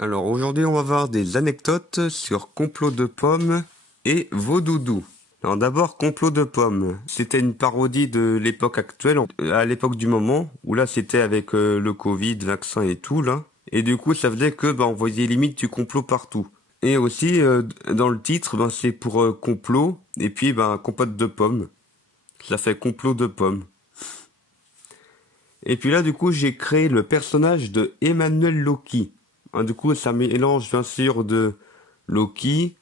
Alors aujourd'hui on va voir des anecdotes sur Complot de pommes et Vaudoudou. Alors d'abord Complot de pommes, c'était une parodie de l'époque actuelle, à l'époque du moment, où là c'était avec le Covid, vaccin et tout là. Et du coup ça faisait que on voyait limite du complot partout. Et aussi dans le titre c'est pour complot et puis compote de pommes. Ça fait complot de pommes. Et puis là du coup j'ai créé le personnage de Emmanuel Loki. Du coup, ça mélange bien sûr de Loki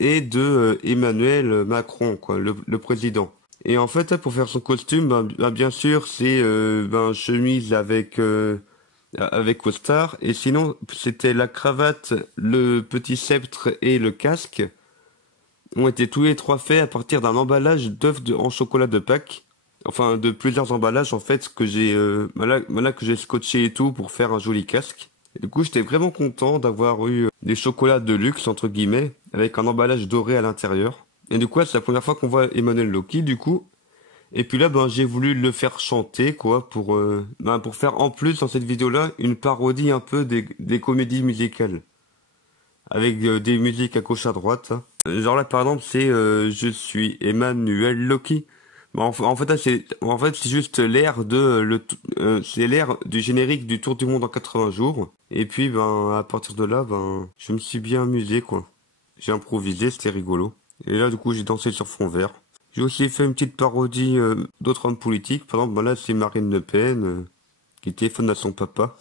et de Emmanuel Macron, quoi, le président. Et en fait, pour faire son costume, bien sûr, c'est chemise avec costard. Et sinon, c'était la cravate, le petit sceptre et le casque ont été tous les trois faits à partir d'un emballage en chocolat de Pâques. Enfin, de plusieurs emballages en fait que que j'ai scotché et tout pour faire un joli casque. Et du coup, j'étais vraiment content d'avoir eu des chocolats de luxe, entre guillemets, avec un emballage doré à l'intérieur. Et du coup, c'est la première fois qu'on voit Emmanuel Loki, du coup. Et puis là, j'ai voulu le faire chanter, quoi, pour faire en plus, dans cette vidéo-là, une parodie un peu des comédies musicales. Avec des musiques à gauche à droite, hein. Genre là, par exemple, c'est Je suis Emmanuel Loki. En fait, c'est juste l'air c'est l'air du générique du Tour du Monde en 80 jours. Et puis, à partir de là, je me suis bien amusé, quoi. J'ai improvisé, c'était rigolo. Et là, du coup, j'ai dansé sur fond vert. J'ai aussi fait une petite parodie d'autres hommes politiques. Par exemple, là, c'est Marine Le Pen, qui téléphone à son papa.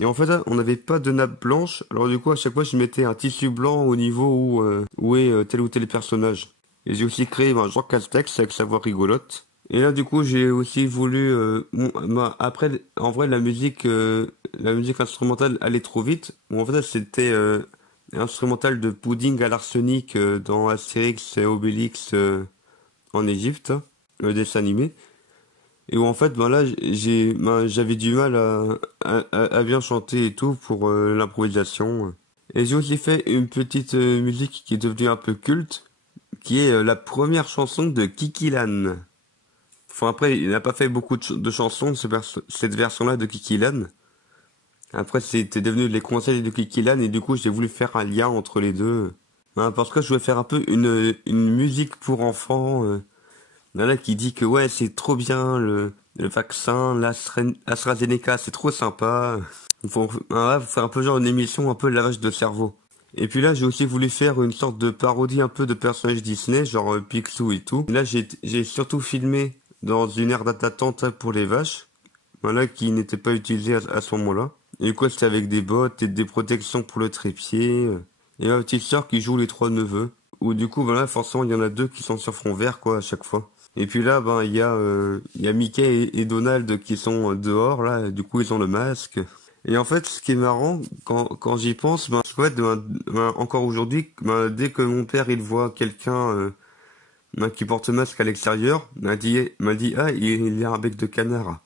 Et en fait, là, on n'avait pas de nappe blanche. Alors du coup, à chaque fois, je mettais un tissu blanc au niveau où est tel ou tel personnage. Et j'ai aussi créé Jean Castex avec sa voix rigolote. Et là, du coup, j'ai aussi voulu... après, en vrai, la musique instrumentale allait trop vite. Bon, en fait, c'était instrumental de Pudding à l'arsenic dans Astérix et Obélix en Égypte, le dessin animé. Et où en fait, là, j'avais du mal à bien chanter et tout pour l'improvisation. Et j'ai aussi fait une petite musique qui est devenue un peu culte, qui est la première chanson de Kiki Lan. Enfin après, il n'a pas fait beaucoup de chansons, cette version-là de Kiki Lan. Après, c'était devenu les conseils de Kiki Lan et du coup, j'ai voulu faire un lien entre les deux. Parce que je voulais faire un peu une musique pour enfants. Là qui dit que ouais, c'est trop bien le vaccin, l'AstraZeneca, c'est trop sympa. Faut faire un peu genre une émission, un peu lavage de cerveau. Et puis là, j'ai aussi voulu faire une sorte de parodie un peu de personnages Disney, genre Picsou et tout. Et là, j'ai surtout filmé dans une aire d'attente pour les vaches, qui n'était pas utilisée à ce moment-là. Et quoi, c'était avec des bottes et des protections pour le trépied. Et ma petite sœur qui joue les trois neveux. Où du coup, forcément, il y en a deux qui sont sur fond vert, quoi, à chaque fois. Et puis là, il y a Mickey et Donald qui sont dehors, là, du coup, ils ont le masque. Et en fait, ce qui est marrant, quand j'y pense, encore aujourd'hui, dès que mon père, il voit quelqu'un qui porte masque à l'extérieur, m'a dit, ah, il a un bec de canard.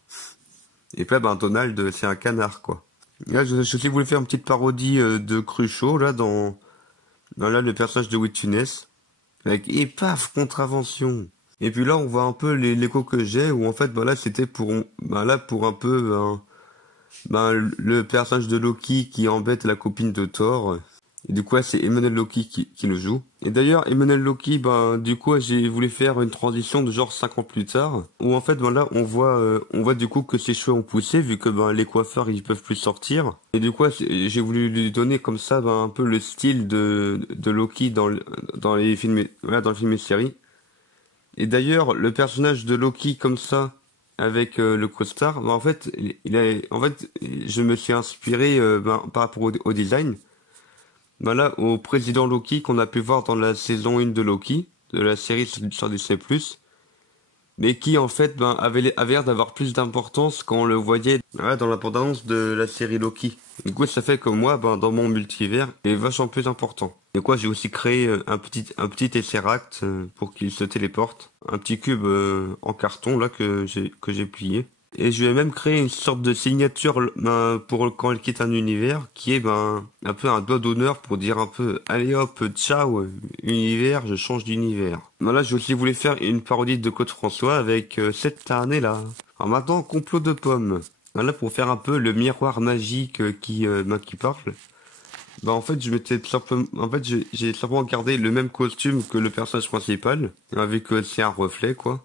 Et puis là, Donald, c'est un canard, quoi. Là, je aussi voulu faire une petite parodie de Cruchot, là, dans là, le personnage de Witness, avec, et paf, contravention. Et puis là, on voit un peu l'écho que j'ai, où en fait, là, c'était pour un peu, le personnage de Loki qui embête la copine de Thor. Et du coup, là, c'est Emmanuel Loki qui le joue. Et d'ailleurs, Emmanuel Loki, du coup, j'ai voulu faire une transition de genre 5 ans plus tard, où en fait, là, on voit du coup que ses cheveux ont poussé, vu que les coiffeurs, ils peuvent plus sortir. Et du coup, j'ai voulu lui donner comme ça, un peu le style de Loki dans les films, dans le film et série. Et d'ailleurs, le personnage de Loki comme ça, avec le costard, en fait, je me suis inspiré par rapport au design. Là, au président Loki qu'on a pu voir dans la saison 1 de Loki, de la série sur Disney+, mais qui en fait avait l'air d'avoir plus d'importance quand on le voyait dans la bande-annonce de la série Loki. Du coup, ça fait que moi, dans mon multivers, il est vachement plus important. Et quoi, j'ai aussi créé un petit Tesseract pour qu'il se téléporte. Un petit cube en carton là que j'ai plié. Et je vais même créer une sorte de signature pour quand elle quitte un univers, qui est un peu un doigt d'honneur pour dire un peu allez hop, ciao, univers, je change d'univers. Là, j'ai aussi voulu faire une parodie de Claude François avec cette année là. Alors maintenant, complot de pommes. Là, pour faire un peu le miroir magique qui parle. Bah en fait, je m'étais simplement, en fait, j'ai simplement gardé le même costume que le personnage principal, avec c'est un reflet quoi.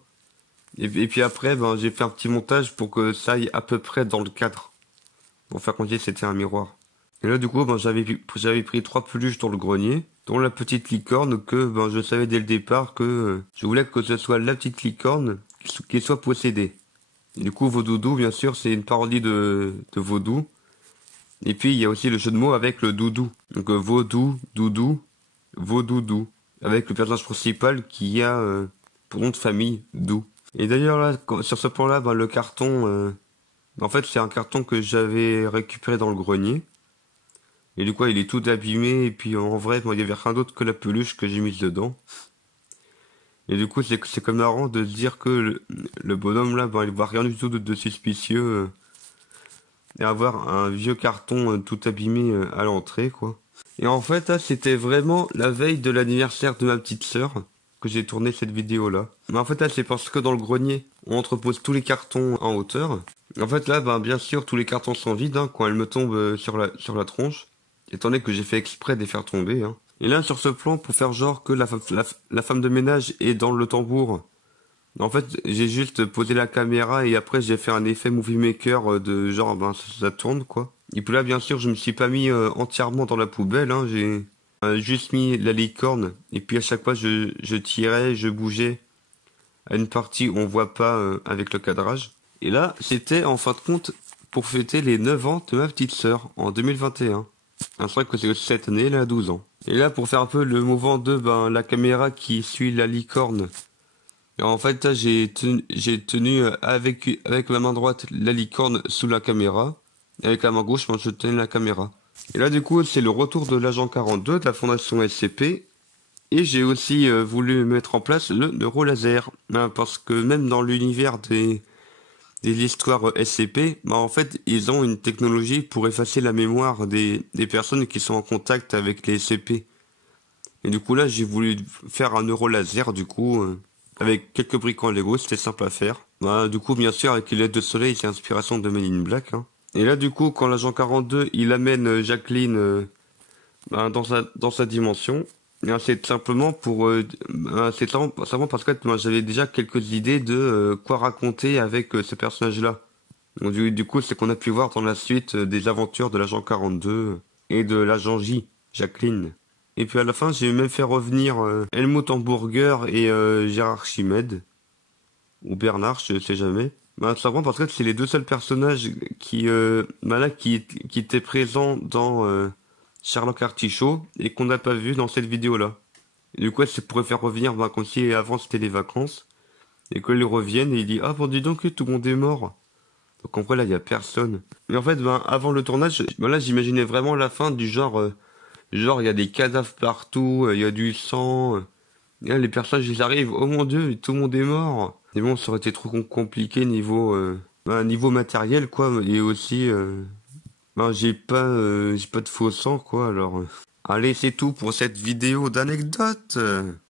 Et puis après, ben j'ai fait un petit montage pour que ça aille à peu près dans le cadre, pour faire croire que c'était un miroir. Et là du coup, ben j'avais pris 3 peluches dans le grenier, dont la petite licorne que ben je savais dès le départ que je voulais que ce soit la petite licorne qui soit possédée. Et du coup, Vaudoudou, bien sûr, c'est une parodie de Vaudou. Et puis il y a aussi le jeu de mots avec le doudou. Donc Vaudou, Doudou, Vaudoudou. Avec le personnage principal qui a pour nom de famille Dou. Et d'ailleurs là, sur ce point-là, ben, le carton, en fait c'est un carton que j'avais récupéré dans le grenier. Et du coup il est tout abîmé et puis en vrai ben, il y avait rien d'autre que la peluche que j'ai mise dedans. Et du coup c'est comme marrant de se dire que le bonhomme là, ben, il voit rien du tout de suspicieux. Et avoir un vieux carton tout abîmé à l'entrée, quoi. Et en fait, là, c'était vraiment la veille de l'anniversaire de ma petite sœur que j'ai tourné cette vidéo-là. Mais en fait, là, c'est parce que dans le grenier, on entrepose tous les cartons en hauteur. En fait, là, ben, bien sûr, tous les cartons sont vides hein, quand elles me tombent sur la tronche. Étant donné que j'ai fait exprès de les faire tomber. Hein. Et là, sur ce plan, pour faire genre que la femme de ménage est dans le tambour. En fait, j'ai juste posé la caméra et après j'ai fait un effet movie maker de genre ben ça tourne quoi. Et puis là bien sûr je me suis pas mis entièrement dans la poubelle, hein, j'ai juste mis la licorne et puis à chaque fois je tirais, je bougeais à une partie où on voit pas avec le cadrage. Et là c'était en fin de compte pour fêter les 9 ans de ma petite sœur en 2021. C'est vrai que c'est cette année, elle a 12 ans. Et là pour faire un peu le mouvement de ben la caméra qui suit la licorne. Et en fait, là, j'ai tenu avec ma main droite la licorne sous la caméra. Et avec la main gauche, moi, je tenais la caméra. Et là, du coup, c'est le retour de l'agent 42 de la fondation SCP. Et j'ai aussi voulu mettre en place le neurolaser. Hein, parce que même dans l'univers des histoires SCP, bah, en fait, ils ont une technologie pour effacer la mémoire des personnes qui sont en contact avec les SCP. Et du coup, là, j'ai voulu faire un neurolaser, du coup... avec quelques briques en Lego, c'était simple à faire. Bah, du coup, bien sûr, avec les lettres de soleil, c'est inspiration de Men in Black. Hein. Et là, du coup, quand l'agent 42, il amène Jacqueline bah, dans sa dimension, c'est simplement pour... c'est simplement parce que moi, j'avais déjà quelques idées de quoi raconter avec ce personnage-là. Donc, du coup, c'est qu'on a pu voir dans la suite des aventures de l'agent 42 et de l'agent J, Jacqueline. Et puis à la fin, j'ai même fait revenir Helmut Hamburger et Gérard Archimède, ou Bernard, je sais jamais. Bah, simplement parce que c'est les deux seuls personnages qui étaient présents dans Sherlock Artichaut et qu'on n'a pas vu dans cette vidéo-là. Et du coup, c'est pour faire revenir, bah, comme si avant c'était les vacances, et qu'ils reviennent et il dit, ah bon, dis donc, tout le monde est mort. Donc en vrai, là, il y a personne. Mais en fait, ben, avant le tournage, ben, là, j'imaginais vraiment la fin du genre... genre, il y a des cadavres partout, il y a du sang. Et là, les personnages, ils arrivent. Oh mon dieu, tout le monde est mort. Mais bon, ça aurait été trop compliqué niveau matériel, quoi. Et aussi, ben, j'ai pas de faux sang, quoi. Alors, allez, c'est tout pour cette vidéo d'anecdotes.